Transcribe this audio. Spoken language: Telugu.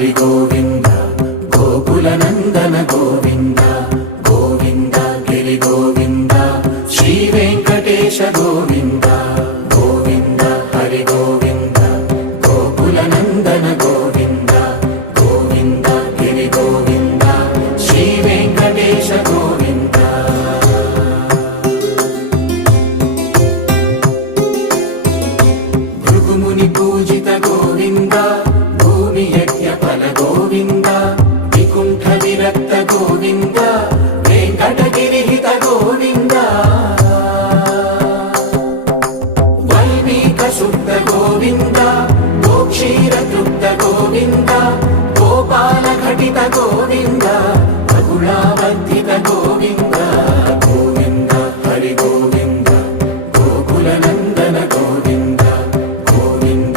హరి గోవింద గోకుల నందన గోవింద గోవింద గిరి గోవింద శ్రీ వెంకటేశ గోవింద గోవింద హరి గోవింద గోకుల నందన గోవింద గోవింద గిరి గోవింద శ్రీ వెంకటేశ గోవింద భృగుముని పూజిత గోవింద భూమి యజ్ఞ ఫల గోవింద వికుంఠ విరక్త గోవింద వెంకటగిరిహిత గోవింద వల్మీక శుద్ధ గోవింద గోక్షీర తృప్త గోవింద గోపాల ఘటిత గోవింద రఘుళావర్ధిత గోవింద